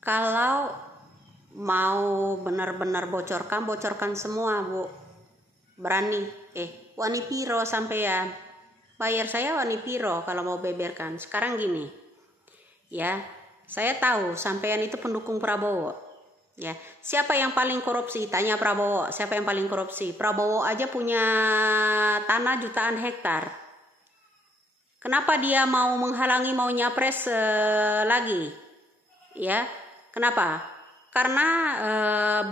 Kalau mau benar-benar bocorkan semua, Bu. Berani. Wani piro sampean? Bayar saya wani piro kalau mau beberkan. Sekarang gini. Ya, saya tahu sampean itu pendukung Prabowo. Ya, siapa yang paling korupsi? Tanya Prabowo, siapa yang paling korupsi? Prabowo aja punya tanah jutaan hektar. Kenapa dia mau menghalangi mau nyapres lagi? Ya, kenapa? Karena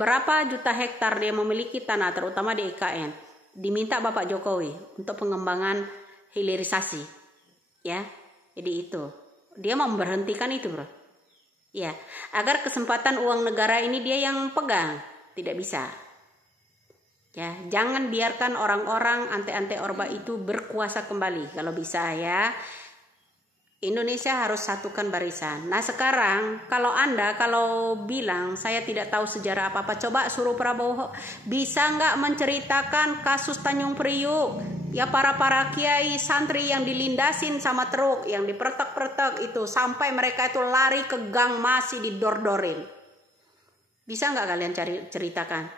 berapa juta hektar dia memiliki tanah, terutama di IKN, diminta Bapak Jokowi untuk pengembangan hilirisasi. Ya, jadi itu dia mau memberhentikan itu, bro. Ya, agar kesempatan uang negara ini dia yang pegang, tidak bisa. Ya, jangan biarkan orang-orang ante-ante orba itu berkuasa kembali. Kalau bisa ya, Indonesia harus satukan barisan. Nah sekarang kalau bilang saya tidak tahu sejarah apa-apa, coba suruh Prabowo bisa nggak menceritakan kasus Tanjung Priuk? Ya para kiai santri yang dilindasin sama truk, yang dipertek-pertek itu sampai mereka itu lari ke gang masih didor-dorin. Bisa nggak kalian ceritakan?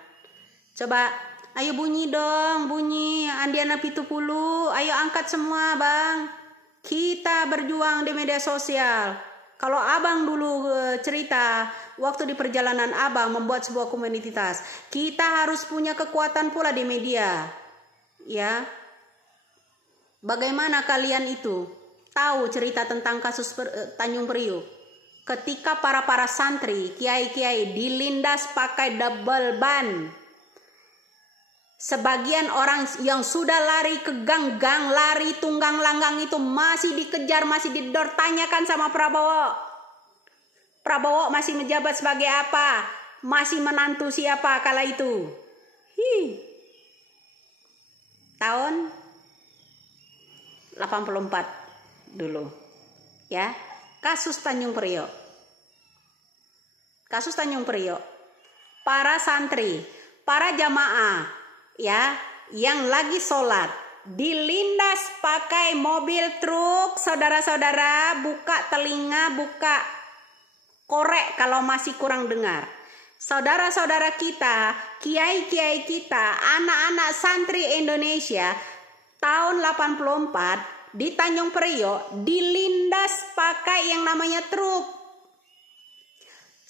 Coba, ayo bunyi dong, bunyi Andiana Pitupulu, ayo angkat semua bang. Kita berjuang di media sosial. Kalau abang dulu cerita waktu di perjalanan abang membuat sebuah komunitas, kita harus punya kekuatan pula di media. Ya, bagaimana kalian itu tahu cerita tentang kasus Tanjung Priuk? Ketika para santri, kiai-kiai dilindas pakai double ban. Sebagian orang yang sudah lari ke gang-gang, lari tunggang langgang itu masih dikejar, masih didor. Tanyakan sama Prabowo. Prabowo masih menjabat sebagai apa? Masih menantu siapa kala itu? Tahun 84 dulu. Ya, kasus Tanjung Priok. Kasus Tanjung Priok. Para santri, para jamaah ya, yang lagi sholat dilindas pakai mobil truk. Saudara-saudara, buka telinga, buka korek kalau masih kurang dengar. Saudara-saudara kita, kiai-kiai kita, anak-anak santri Indonesia tahun 84 di Tanjung Priok dilindas pakai yang namanya truk.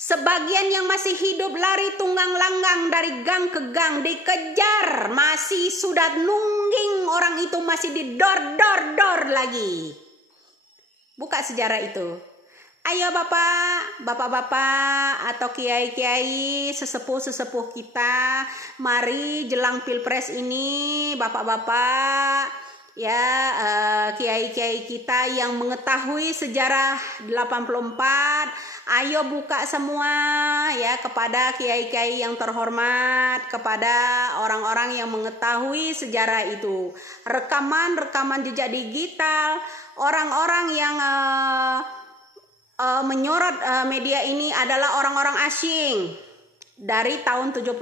Sebagian yang masih hidup lari tunggang langgang dari gang ke gang, dikejar, masih sudah nungging, orang itu masih didor lagi. Buka sejarah itu. Ayo bapak-bapak atau kiai-kiai, sesepuh-sesepuh kita, mari jelang Pilpres ini, bapak-bapak, ya kiai-kiai kita yang mengetahui sejarah 84, ayo buka semua ya kepada kiai-kiai yang terhormat, kepada orang-orang yang mengetahui sejarah itu. Rekaman jejak digital, orang-orang yang menyorot media ini adalah orang-orang asing. Dari tahun 74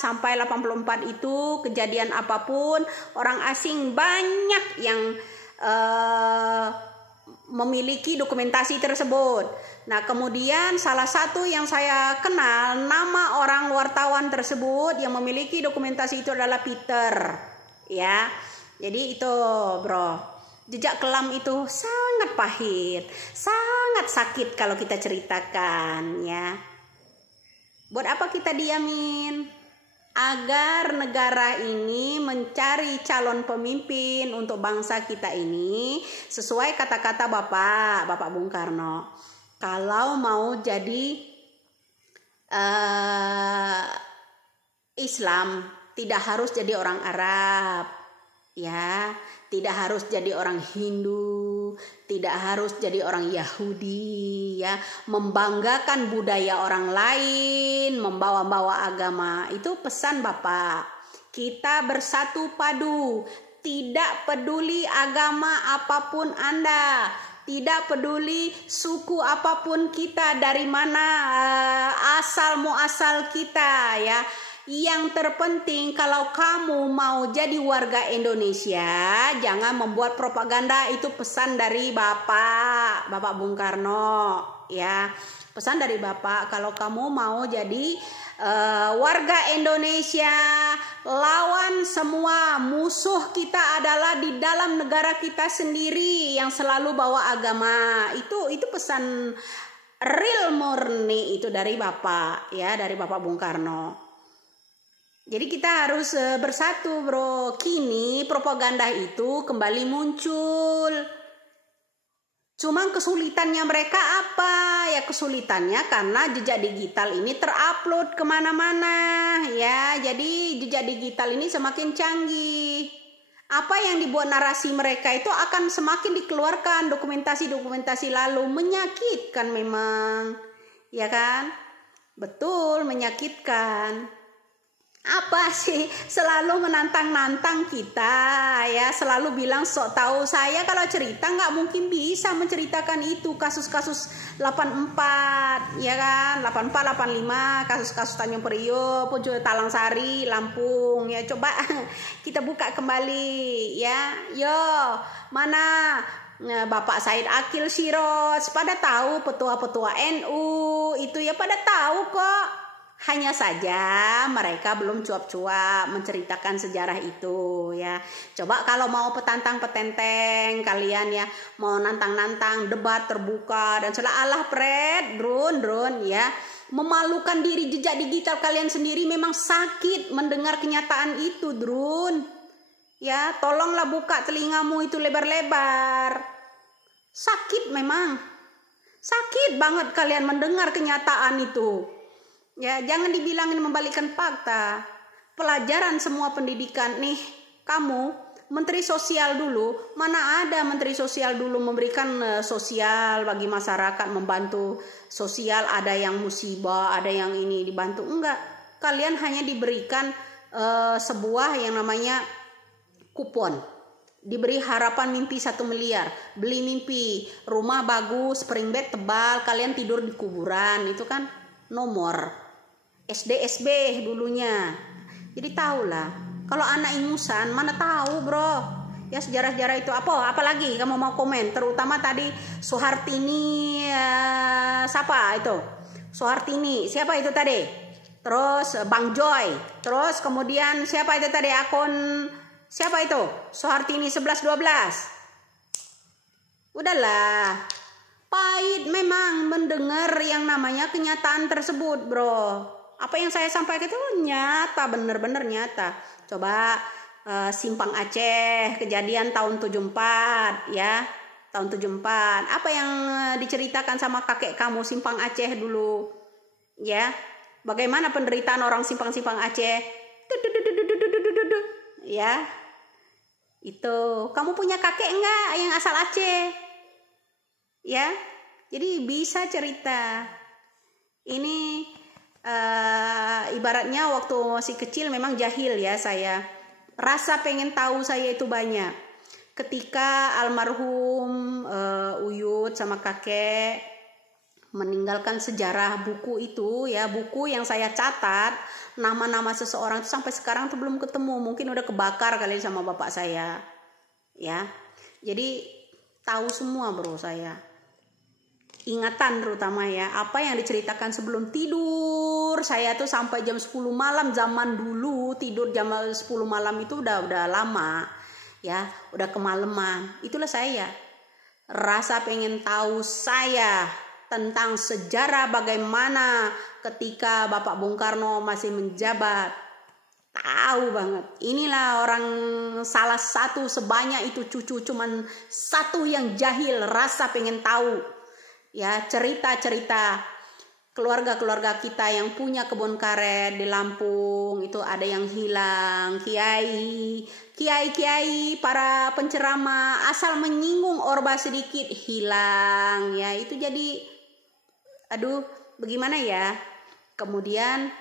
sampai 84 itu kejadian apapun, orang asing banyak yang memiliki dokumentasi tersebut. Nah kemudian salah satu yang saya kenal, nama orang wartawan tersebut yang memiliki dokumentasi itu adalah Peter. Ya, jadi itu bro. Jejak kelam itu sangat pahit, sangat sakit kalau kita ceritakan ya. Buat apa kita diamin? Agar negara ini mencari calon pemimpin untuk bangsa kita ini sesuai kata-kata Bapak Bung Karno. Kalau mau jadi Islam, tidak harus jadi orang Arab, ya, tidak harus jadi orang Hindu, tidak harus jadi orang Yahudi, ya, membanggakan budaya orang lain, membawa-bawa agama. Itu pesan Bapak. Kita bersatu padu, tidak peduli agama apapun Anda, tidak peduli suku apapun kita, dari mana asal muasal kita, ya. Yang terpenting kalau kamu mau jadi warga Indonesia, jangan membuat propaganda. Itu pesan dari Bapak Bung Karno, ya. Pesan dari Bapak, kalau kamu mau jadi warga Indonesia, lawan semua musuh kita adalah di dalam negara kita sendiri yang selalu bawa agama. Itu pesan real murni itu dari Bapak, ya, dari Bapak Bung Karno. Jadi kita harus bersatu, bro. Kini propaganda itu kembali muncul. Cuman kesulitannya mereka apa? Ya kesulitannya karena jejak digital ini terupload kemana-mana, ya. Jadi jejak digital ini semakin canggih. Apa yang dibuat narasi mereka itu akan semakin dikeluarkan dokumentasi-dokumentasi lalu. Menyakitkan memang, ya kan? Betul, menyakitkan. Apa sih selalu menantang-nantang kita, ya, selalu bilang sok tahu. Saya kalau cerita nggak mungkin bisa menceritakan itu kasus-kasus 84, ya kan, 84 85, kasus-kasus Tanjung Priok, Pucuk Talang Sari, Lampung, ya. Coba kita buka kembali, ya. Yo, mana Bapak Said Akil Siroj, pada tahu, petua-petua NU itu ya pada tahu kok. Hanya saja mereka belum cuap-cuap menceritakan sejarah itu, ya. Coba kalau mau petantang-petenteng kalian, ya, mau nantang-nantang debat terbuka dan Allah pret drone, ya. Memalukan diri jejak digital kalian sendiri, memang sakit mendengar kenyataan itu, drone. Ya, tolonglah buka telingamu itu lebar-lebar. Sakit memang. Sakit banget kalian mendengar kenyataan itu. Ya, jangan dibilangin membalikkan fakta. Pelajaran semua pendidikan nih, kamu Menteri Sosial dulu, mana ada Menteri Sosial dulu memberikan sosial bagi masyarakat, membantu sosial, ada yang musibah, ada yang ini dibantu, enggak. Kalian hanya diberikan sebuah yang namanya kupon. Diberi harapan mimpi 1 miliar, beli mimpi, rumah bagus, spring bed tebal, kalian tidur di kuburan, itu kan nomor SDSB dulunya. Jadi tahulah. Kalau anak ingusan mana tahu, bro. Ya sejarah-sejarah itu apalagi kamu mau komen, terutama tadi Soehartini, siapa itu? Soehartini, siapa itu tadi? Terus Bang Joy. Terus kemudian siapa itu tadi akun, siapa itu? Soehartini 1112. Udahlah. Pahit memang mendengar yang namanya kenyataan tersebut, bro. Apa yang saya sampaikan itu nyata, bener-bener nyata. Coba Simpang Aceh, kejadian tahun 74, ya. Tahun 74. Apa yang diceritakan sama kakek kamu Simpang Aceh dulu? Ya. Bagaimana penderitaan orang Simpang Aceh? Ya. Itu, kamu punya kakek enggak yang asal Aceh? Ya. Jadi bisa cerita. Ini ibaratnya waktu masih kecil memang jahil, ya, saya. Rasa pengen tahu saya itu banyak. Ketika almarhum Uyut sama kakek meninggalkan sejarah buku itu, ya, buku yang saya catat nama-nama seseorang itu sampai sekarang tuh belum ketemu, mungkin udah kebakar kali sama bapak saya, ya. Jadi tahu semua, bro, saya. Ingatan terutama, ya, apa yang diceritakan sebelum tidur. Saya tuh sampai jam 10 malam zaman dulu, tidur jam 10 malam itu udah lama, ya, udah kemalaman. Itulah saya. Rasa pengen tahu saya tentang sejarah bagaimana ketika Bapak Bung Karno masih menjabat. Tahu banget. Inilah orang salah satu sebanyak itu cucu, cuman satu yang jahil, rasa pengen tahu. Ya, cerita-cerita keluarga-keluarga kita yang punya kebun karet di Lampung itu ada yang hilang, kiai, para penceramah asal menyinggung orba sedikit hilang, ya. Itu jadi aduh, bagaimana ya? Kemudian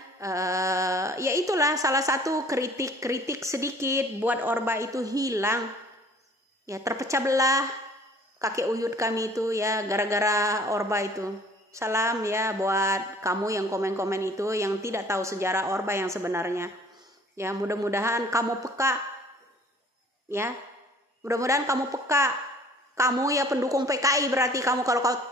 ya itulah salah satu kritik sedikit buat orba itu hilang. Ya, terpecah belah kakek Uyut kami itu, ya, gara-gara orba itu. Salam ya buat kamu yang komen-komen itu, yang tidak tahu sejarah Orba yang sebenarnya. Ya, mudah-mudahan kamu peka. Ya, mudah-mudahan kamu peka. Kamu ya pendukung PKI berarti kamu kalau kau